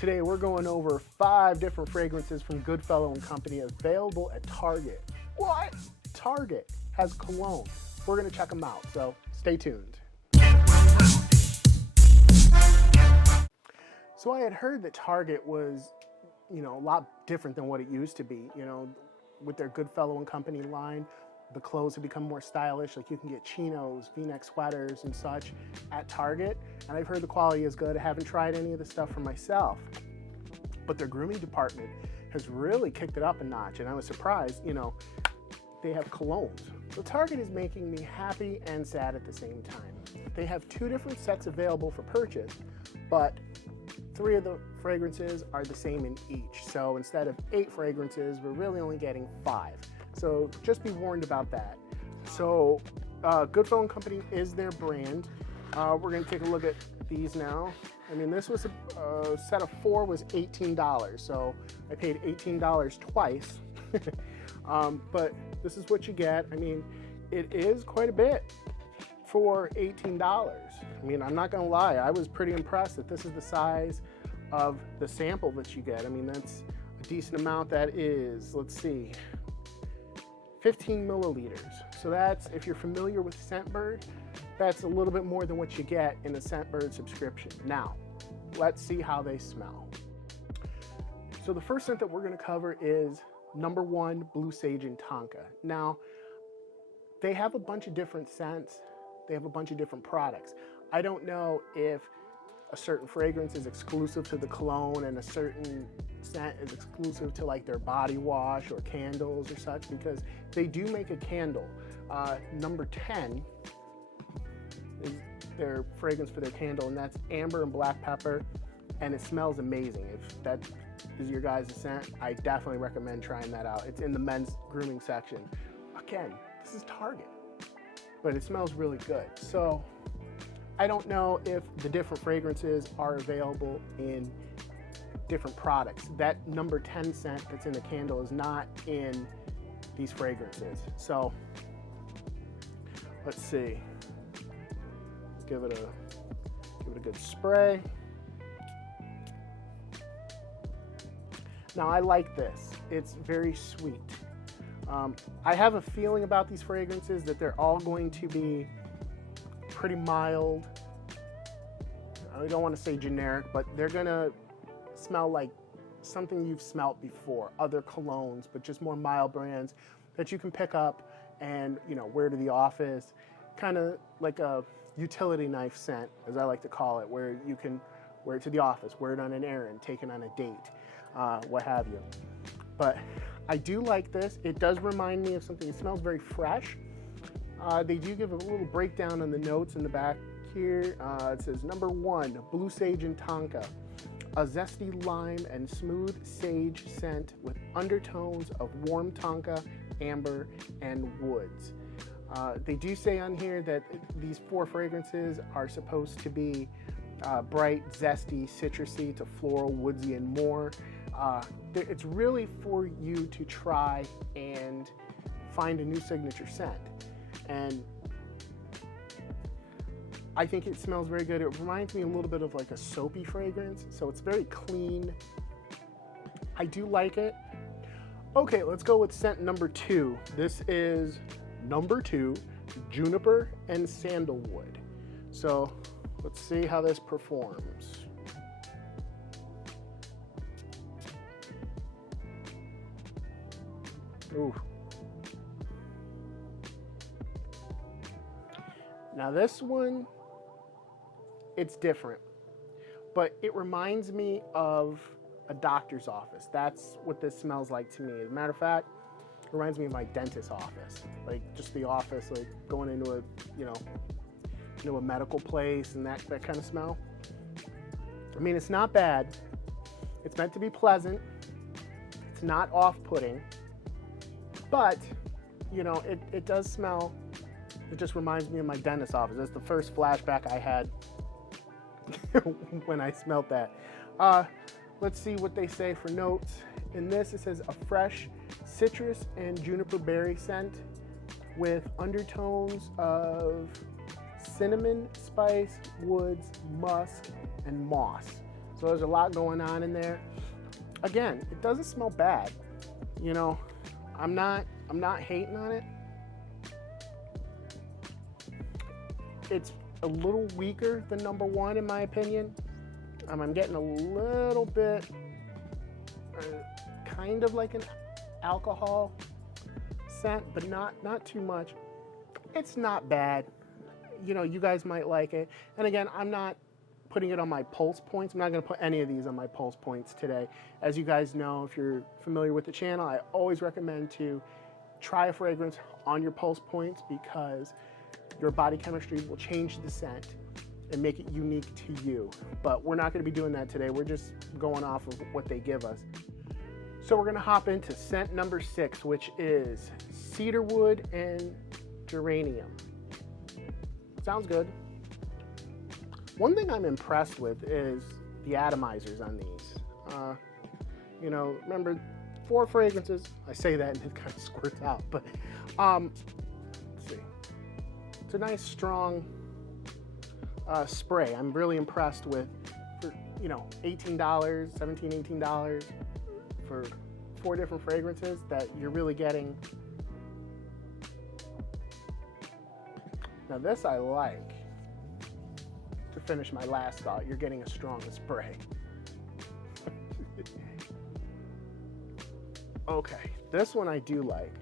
Today we're going over 5 different fragrances from Goodfellow & Company available at Target. What? Target has Cologne. We're gonna check them out, so stay tuned. So I had heard that Target was, a lot different than what it used to be. With their Goodfellow & Company line, the clothes have become more stylish. Like you can get chinos, V-neck sweaters and such at Target. And I've heard the quality is good. I haven't tried any of the stuff for myself, but their grooming department has really kicked it up a notch. And I was surprised, they have colognes. So Target is making me happy and sad at the same time. They have 2 different sets available for purchase, but 3 of the fragrances are the same in each. So instead of 8 fragrances, we're really only getting 5. So just be warned about that. So Goodfellow & Company is their brand. We're gonna take a look at these now. I mean, this was a set of 4 was $18. So I paid $18 twice. But this is what you get. I mean, it is quite a bit for $18. I mean, I'm not gonna lie, I was pretty impressed that this is the size of the sample that you get. I mean, that's a decent amount. That is, let's see, 15 milliliters. So that's, if you're familiar with Scentbird, that's a little bit more than what you get in a Scentbird subscription. Now, let's see how they smell. So the first scent that we're gonna cover is number 1, Blue Sage and Tonka. Now, they have a bunch of different scents. They have a bunch of different products. I don't know if a certain fragrance is exclusive to the cologne and a certain scent is exclusive to like their body wash or candles or such, because they do make a candle. Number 10 is their fragrance for their candle, and that's amber and black pepper, and it smells amazing. If that is your guys' scent, I definitely recommend trying that out. It's in the men's grooming section. Again, this is Target, but it smells really good. So I don't know if the different fragrances are available in different products. That number 10 scent that's in the candle is not in these fragrances. So let's see. Give it a good spray. Now I like this. It's very sweet. I have a feeling about these fragrances that they're all going to be pretty mild. I don't want to say generic, but they're gonna smell like something you've smelt before, other colognes, but just more mild brands that you can pick up and wear to the office, kind of like a utility knife scent, as I like to call it, where you can wear it to the office, wear it on an errand, take it on a date, what have you. But I do like this. It does remind me of something. It smells very fresh. They do give a little breakdown on the notes in the back here. It says number 1, Blue Sage and Tonka, a zesty lime and smooth sage scent with undertones of warm tonka, amber, and woods. They do say on here that these 4 fragrances are supposed to be bright, zesty, citrusy to floral, woodsy, and more. It's really for you to try and find a new signature scent. And I think it smells very good. It reminds me a little bit of like a soapy fragrance, so it's very clean. I do like it. Okay, let's go with scent number 2. This is number 2, Juniper and Sandalwood. So let's see how this performs. Ooh. Now this one, it's different, but it reminds me of a doctor's office. That's what this smells like to me. As a matter of fact, it reminds me of my dentist's office, like just the office, like going into a, a medical place and that kind of smell. I mean, it's not bad. It's meant to be pleasant. It's not off-putting, but it does smell. It just reminds me of my dentist's office. That's the first flashback I had when I smelled that. Let's see what they say for notes. In this, it says a fresh citrus and juniper berry scent with undertones of cinnamon, spice, woods, musk, and moss. So there's a lot going on in there. Again, it doesn't smell bad. You know, I'm not hating on it. It's a little weaker than number one in my opinion. I'm getting a little bit kind of like an alcohol scent, but not too much. It's not bad. You know, you guys might like it. And again, I'm not putting it on my pulse points. I'm not going to put any of these on my pulse points today. As you guys know, if you're familiar with the channel, I always recommend to try a fragrance on your pulse points because your body chemistry will change the scent and make it unique to you. But we're not going to be doing that today. We're just going off of what they give us. So we're going to hop into scent number 6, which is Cedarwood and Geranium. Sounds good. One thing I'm impressed with is the atomizers on these. You know, remember 4 fragrances. I say that and it kind of squirts out, but let's see. It's a nice strong spray. I'm really impressed with, for, you know, $18, $17, $18 for 4 different fragrances that you're really getting. Now this I like. To finish my last thought, you're getting a strong spray. Okay, this one I do like.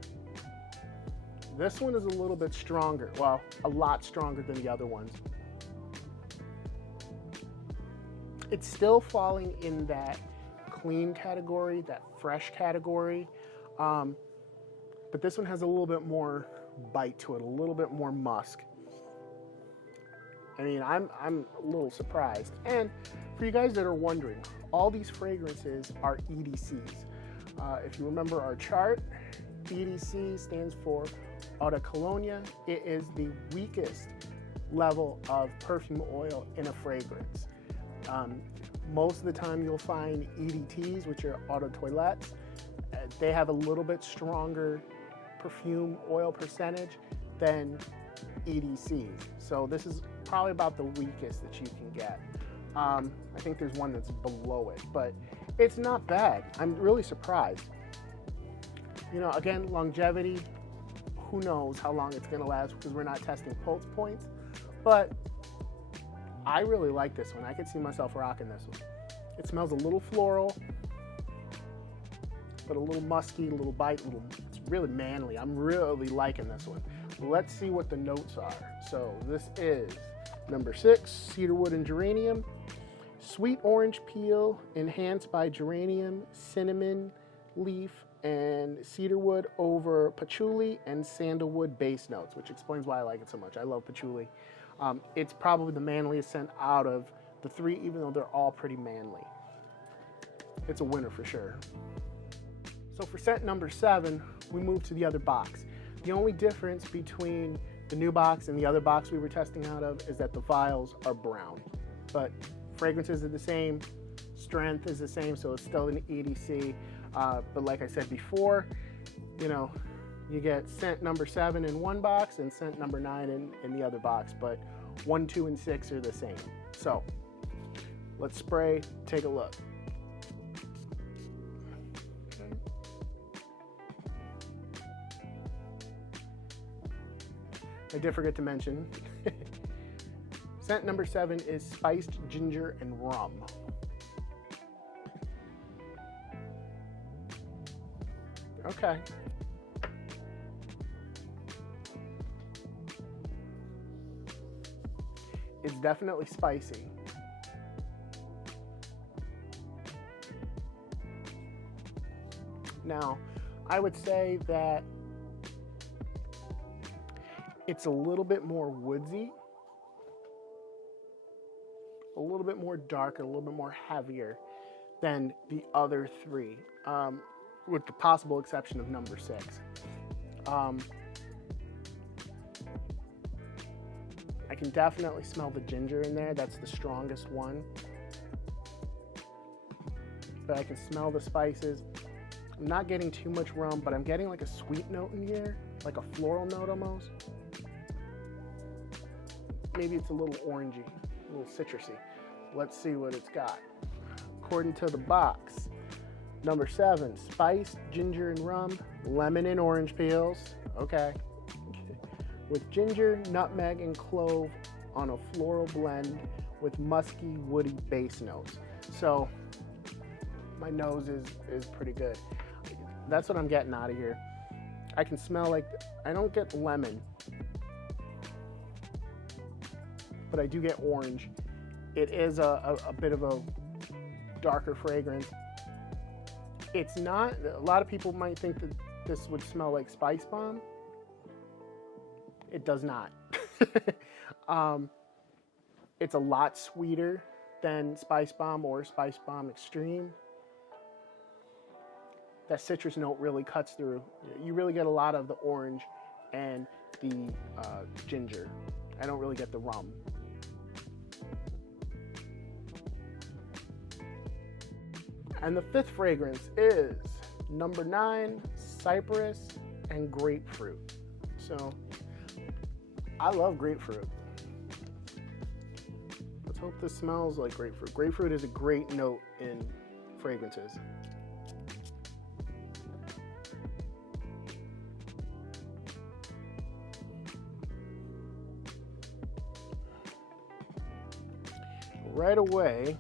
This one is a little bit stronger. Well, a lot stronger than the other ones. It's still falling in that clean category, that fresh category. But this one has a little bit more bite to it, a little bit more musk. I mean, I'm a little surprised. And for you guys that are wondering, all these fragrances are EDCs. If you remember our chart, EDC stands for Eau de Cologne. It is the weakest level of perfume oil in a fragrance. Most of the time you'll find EDTs, which are Eau de Toilettes. They have a little bit stronger perfume oil percentage than EDCs. So this is probably about the weakest that you can get. I think there's one that's below it, but it's not bad. I'm really surprised. You know, again, longevity, who knows how long it's gonna last because we're not testing pulse points, but I really like this one. I could see myself rocking this one. It smells a little floral, but a little musky, a little bite, it's really manly. I'm really liking this one. Let's see what the notes are. So this is number 6, Cedarwood and Geranium. Sweet orange peel, enhanced by geranium, cinnamon leaf, and cedarwood over patchouli and sandalwood base notes, which explains why I like it so much. I love patchouli. It's probably the manliest scent out of the 3, even though they're all pretty manly. It's a winner for sure. So for scent number 7, we move to the other box. The only difference between the new box and the other box we were testing out of is that the vials are brown. But fragrances are the same, strength is the same, so it's still an EDC. But like I said before, you know, you get scent number 7 in one box and scent number 9 in the other box, but 1, 2, and 6 are the same. So let's spray, take a look. I did forget to mention, scent number 7 is Spiced Ginger and Rum. Okay. It's definitely spicy. Now, I would say that it's a little bit more woodsy, a little bit more darker, a little bit more heavier than the other 3, with the possible exception of number 6. I can definitely smell the ginger in there. That's the strongest one. But I can smell the spices. I'm not getting too much rum, but I'm getting like a sweet note in here, like a floral note almost. Maybe it's a little orangey, a little citrusy. Let's see what it's got. according to the box. Number 7, spiced ginger and rum, lemon and orange peels. Okay. With ginger, nutmeg, and clove on a floral blend with musky, woody base notes. So my nose is pretty good. That's what I'm getting out of here. I can smell like, I don't get lemon, but I do get orange. It is a bit of a darker fragrance. It's not, a lot of people might think that this would smell like Spice Bomb. It does not. It's a lot sweeter than Spice Bomb or Spice Bomb Extreme. That citrus note really cuts through. You really get a lot of the orange and the ginger. I don't really get the rum. And the 5th fragrance is number 9, Cypress and Grapefruit. So I love grapefruit. Let's hope this smells like grapefruit. Grapefruit is a great note in fragrances. Right away,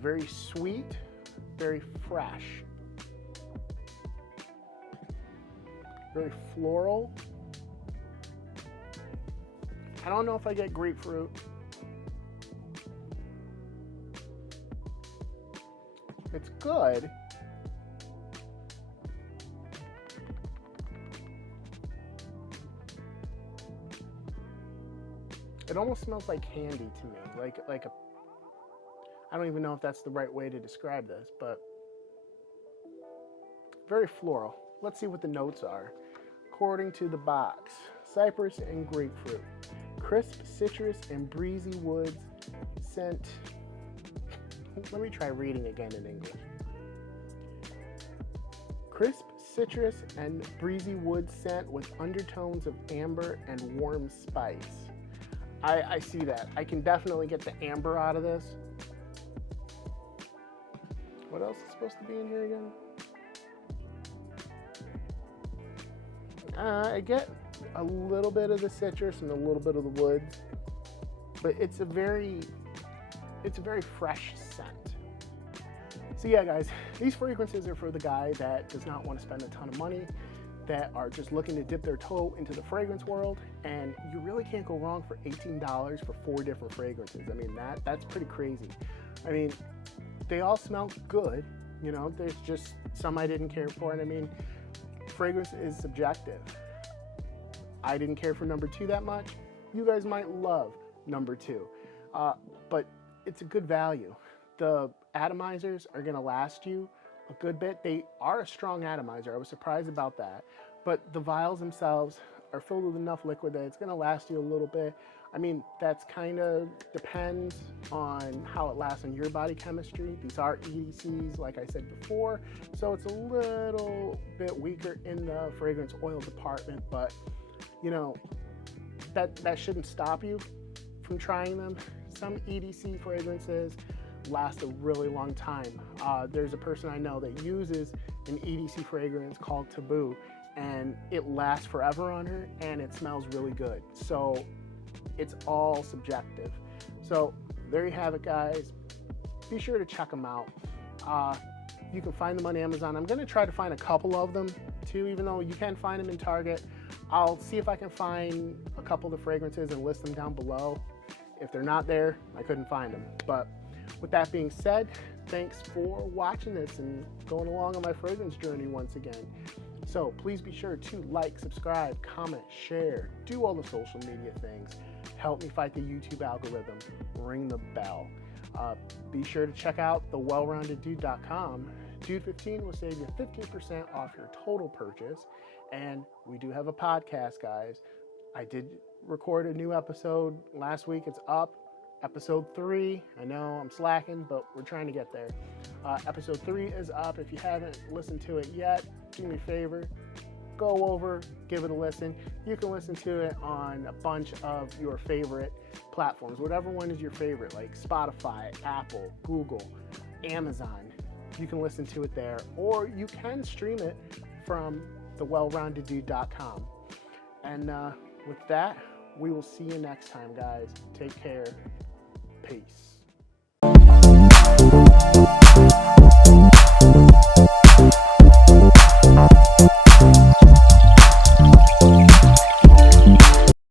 very sweet, very fresh, very floral. I don't know if I get grapefruit. It's good. It almost smells like candy to me, like a, I don't even know if that's the right way to describe this, but very floral. Let's see what the notes are. According to the box, cypress and grapefruit, crisp citrus and breezy woods scent. Let me try reading again in English. Crisp citrus and breezy wood scent with undertones of amber and warm spice. I see that. I can definitely get the amber out of this. What else is supposed to be in here again? I get a little bit of the citrus and a little bit of the woods, but it's a very fresh scent. So yeah, guys, these fragrances are for the guy that does not want to spend a ton of money, that are just looking to dip their toe into the fragrance world, and you really can't go wrong for $18 for 4 different fragrances. I mean, that's pretty crazy. I mean, they all smell good, you know, there's just some I didn't care for, and I mean, fragrance is subjective. I didn't care for number 2 that much. You guys might love number 2, but it's a good value. The atomizers are gonna last you a good bit. They are a strong atomizer. I was surprised about that. But the vials themselves are filled with enough liquid that it's going to last you a little bit. I mean, that's kind of depends on how it lasts on your body chemistry. These are EDCs, like I said before, so it's a little bit weaker in the fragrance oil department, but you know, that shouldn't stop you from trying them. Some EDC fragrances last a really long time. There's a person I know that uses an EDC fragrance called Taboo, and it lasts forever on her, and it smells really good. So it's all subjective. So there you have it, guys. Be sure to check them out. You can find them on Amazon. I'm going to try to find a couple of them too, even though you can find them in Target. I'll see if I can find a couple of the fragrances and list them down below. If they're not there, I couldn't find them. But with that being said, thanks for watching this and going along on my fragrance journey once again. So please be sure to like, subscribe, comment, share, do all the social media things. Help me fight the YouTube algorithm. Ring the bell. Be sure to check out thewellroundeddude.com. Dude15 will save you 15% off your total purchase. And we do have a podcast, guys. I did record a new episode last week. It's up. Episode 3. I know I'm slacking, but we're trying to get there. Episode 3 is up. If you haven't listened to it yet, do me a favor. go over, give it a listen. You can listen to it on a bunch of your favorite platforms, whatever one is your favorite, like Spotify, Apple, Google, Amazon. You can listen to it there, or you can stream it from thewellroundeddude.com. And with that, we will see you next time, guys. Take care. Peace.